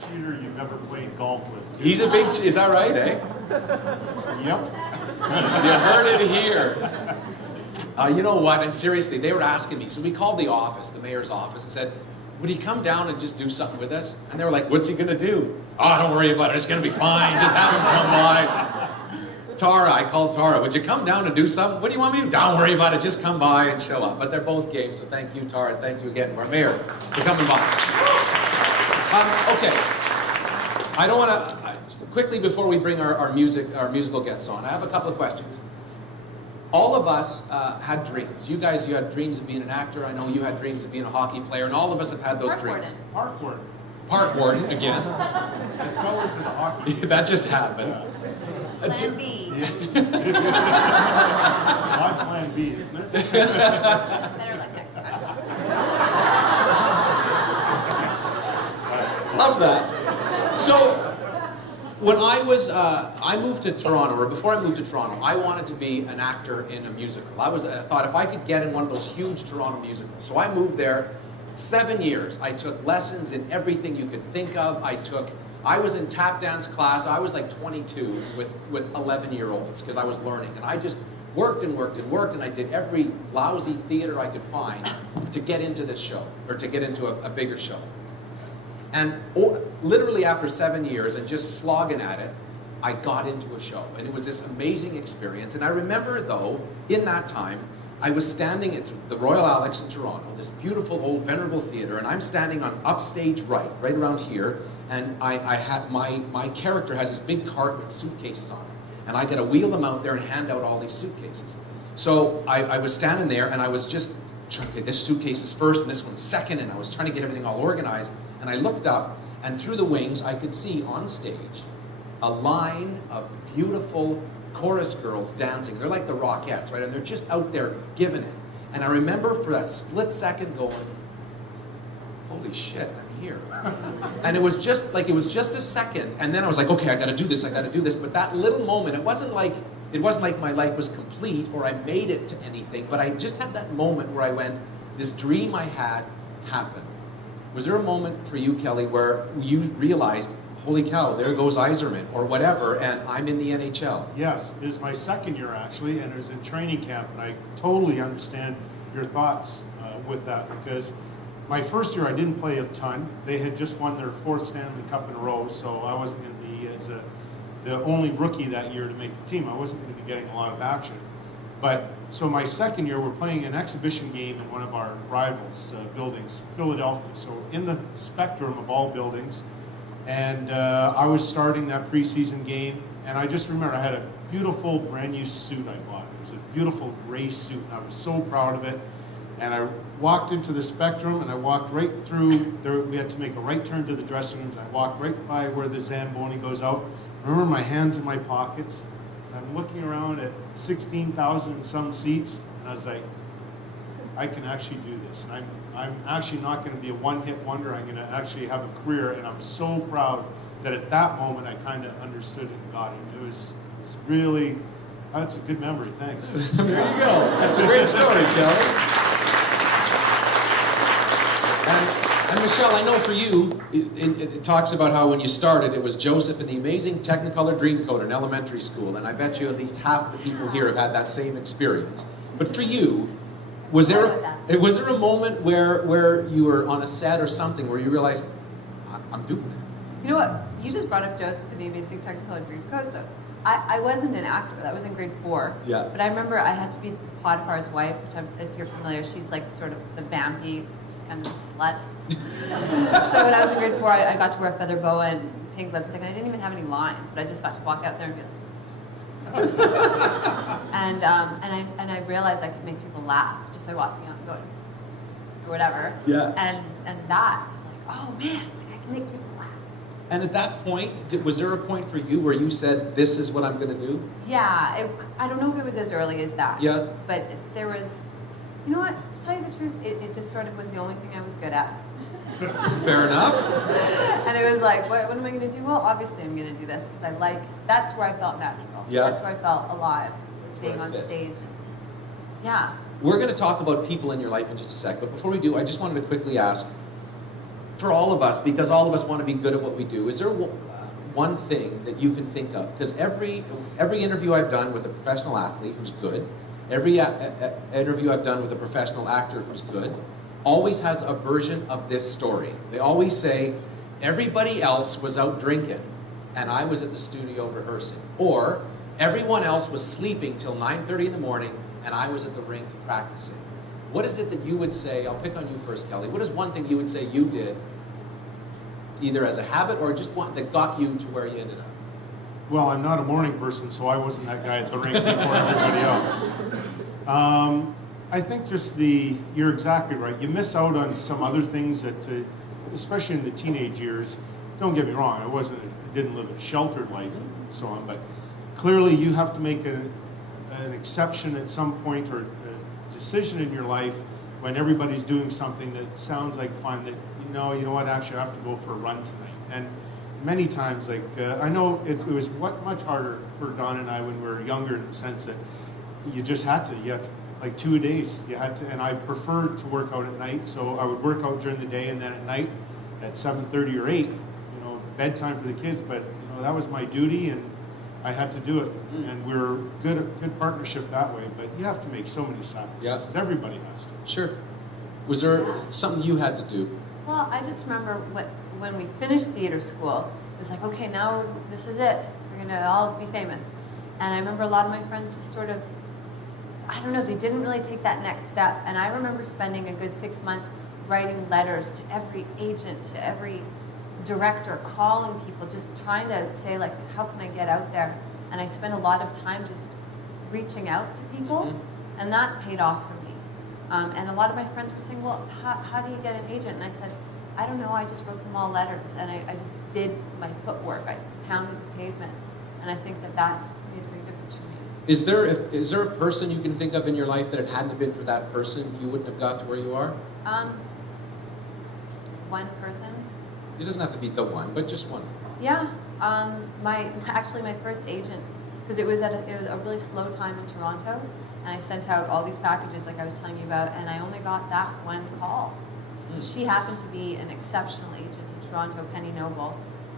cheater you've ever played golf with. Too. He's a big, is that right, eh? Yep. You heard it here. You know what, and seriously, they were asking me, so we called the office, the mayor's office, and said, would he come down and just do something with us? And they were like, what's he gonna do? Oh, don't worry about it, it's gonna be fine, just have him come by. Tara, I called Tara, would you come down and do something? What do you want me to do? Don't worry about it, just come by and show up. But they're both game, so thank you, Tara, and thank you again, our mayor, for coming by. Okay, I don't wanna, quickly before we bring our musical guests on, I have a couple of questions. All of us had dreams. You guys, you had dreams of being an actor. I know you had dreams of being a hockey player, and all of us have had those dreams. Park warden. Park warden, again. I fell into the hockey. That just happened. Plan B. My plan B, isn't it? Better luck next time. Love that. So, when I moved to Toronto, or before I moved to Toronto, I wanted to be an actor in a musical. I thought if I could get in one of those huge Toronto musicals. So I moved there, 7 years. I took lessons in everything you could think of. I was in tap dance class. I was like 22 with 11-year-olds because I was learning. And I just worked and worked and worked, and I did every lousy theater I could find to get into this show, or to get into a bigger show. And literally after 7 years and just slogging at it, I got into a show. And it was this amazing experience. And I remember, though, in that time, I was standing at the Royal Alex in Toronto, this beautiful old venerable theater, and I'm standing on upstage right around here, and I had my character has this big cart with suitcases on it. And I got to wheel them out there and hand out all these suitcases. So I was standing there, and I was just trying to get this suitcase is first and this one's second, and I was trying to get everything all organized. And I looked up, and through the wings, I could see on stage a line of beautiful chorus girls dancing. They're like the Rockettes, right? And they're just out there giving it. And I remember for that split second going, holy shit, I'm here. And it was just a second. And then I was like, okay, I gotta do this. But that little moment, it wasn't like my life was complete or I made it to anything, but I just had that moment where I went, this dream I had happened. Was there a moment for you, Kelly, where you realized, holy cow, there goes Iserman, or whatever, and I'm in the NHL? Yes, it was my second year, actually, and it was in training camp, and I totally understand your thoughts with that, because my first year I didn't play a ton. They had just won their 4th Stanley Cup in a row, so I wasn't going to be the only rookie that year to make the team. I wasn't going to be getting a lot of action. But so my second year, we're playing an exhibition game in one of our rivals' buildings, Philadelphia. So in the spectrum of all buildings, and I was starting that preseason game, and I just remember I had a beautiful brand new suit I bought. It was a beautiful gray suit, and I was so proud of it. And I walked into the spectrum, and I walked right through there. We had to make a right turn to the dressing rooms. I walked right by where the Zamboni goes out. I remember my hands in my pockets. I'm looking around at 16,000 and some seats, and I was like, I can actually do this. And I'm actually not going to be a one-hit wonder. I'm going to actually have a career, and I'm so proud that at that moment I kind of understood it and got it. It's really, that's a good memory. Thanks. There you go. That's a great story, Kelly. And Michelle, I know for you, it talks about how when you started, it was Joseph and the Amazing Technicolor Dreamcoat in elementary school, and I bet you at least half the people here have had that same experience. But for you, was there a moment where you were on a set or something where you realized, I'm doing it? You know what? You just brought up Joseph and the Amazing Technicolor Dreamcoat. So I wasn't an actor. That was in grade 4. Yeah. But I remember I had to be Potiphar's wife, which if you're familiar, she's like sort of the vampy, just kind of a slut. So when I was in grade 4, I got to wear a feather boa and pink lipstick, and I didn't even have any lines, but I just got to walk out there and be like, and I realized I could make people laugh just by walking out and going, or whatever. Yeah. And that was like, oh man, I can make people laugh. And at that point, was there a point for you where you said, this is what I'm going to do? Yeah, I don't know if it was as early as that. Yeah. But there was, you know what, to tell you the truth, it just sort of was the only thing I was good at. Fair enough. And it was like, what am I going to do? Well, obviously I'm going to do this because that's where I felt natural. Yeah. That's where I felt alive, was being on fit. stage. Yeah. We're going to talk about people in your life in just a sec, but before we do, I just wanted to quickly ask, for all of us, because all of us want to be good at what we do, is there one thing that you can think of? Because every interview I've done with a professional athlete who's good, every interview I've done with a professional actor who's good, always has a version of this story. They always say, everybody else was out drinking, and I was at the studio rehearsing. Or, everyone else was sleeping till 9:30 in the morning, and I was at the rink practicing. What is it that you would say, I'll pick on you first, Kelly, what is one thing you would say you did, either as a habit or just one that got you to where you ended up? Well, I'm not a morning person, so I wasn't that guy at the rink before everybody else. I think just you're exactly right. You miss out on some other things that, especially in the teenage years, don't get me wrong, I didn't live a sheltered life and so on, but clearly you have to make an exception at some point, or a decision in your life when everybody's doing something that sounds like fun, that you know what, actually I have to go for a run tonight. And many times, like, I know it was much harder for Don and I when we were younger, in the sense that you just had to, like 2 days, you had to, and I preferred to work out at night, so I would work out during the day, and then at night, at 7:30 or 8, bedtime for the kids, but that was my duty, and I had to do it, and we're good partnership that way, but you have to make so many sacrifices. Yes. Everybody has to. Sure. Was there something you had to do? Well, I just remember when we finished theater school, it was like, okay, now this is it. We're going to all be famous. And I remember a lot of my friends just sort of, I don't know, they didn't really take that next step. And I remember spending a good 6 months writing letters to every agent, to every director, calling people, just trying to say, like, how can I get out there? And I spent a lot of time just reaching out to people, and that paid off for me. And a lot of my friends were saying, well, how do you get an agent? And I said, I don't know, I just wrote them all letters, and I just did my footwork. I pounded the pavement, and I think that made a big difference for me. Is there a person you can think of in your life that, if it hadn't been for that person, you wouldn't have got to where you are? One person. It doesn't have to be the one, but just one. Yeah, my first agent, because it was a really slow time in Toronto, and I sent out all these packages like I was telling you about, and I only got that one call. She happened to be an exceptional agent in Toronto, Penny Noble.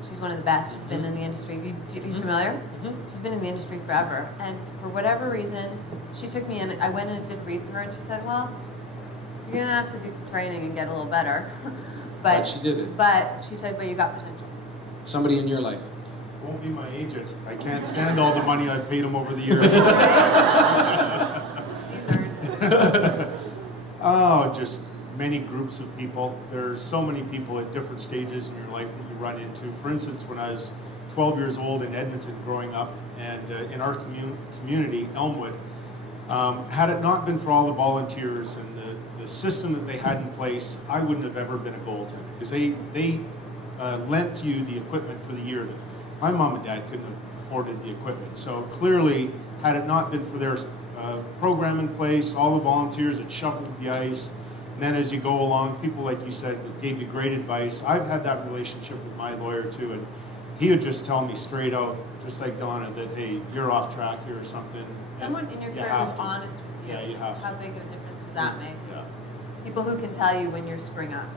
She's one of the best. She's been in the industry. You familiar? She's been in the industry forever, and for whatever reason, she took me in. I went and did read with her, and she said, well, you're gonna have to do some training and get a little better. But she did it. But she said, but you got potential. Somebody in your life. Won't be my agent. I can't stand all the money I've paid him over the years. Oh, just many groups of people. There's so many people at different stages in your life that you run into. For instance, when I was 12 years old in Edmonton growing up, and in our community, Elmwood, had it not been for all the volunteers and the system that they had in place, I wouldn't have ever been a goaltender, because they lent you the equipment for the year. My mom and dad couldn't have afforded the equipment. So clearly, had it not been for their program in place, all the volunteers that shoveled the ice, and then as you go along, people like you said that gave you great advice. I've had that relationship with my lawyer too, and he would just tell me straight out, just like Donna, that hey, you're off track here or something. Someone in your career who's honest with you. Yeah, you have to. How big of a difference does that make? Yeah. People who can tell you when you're screwing up.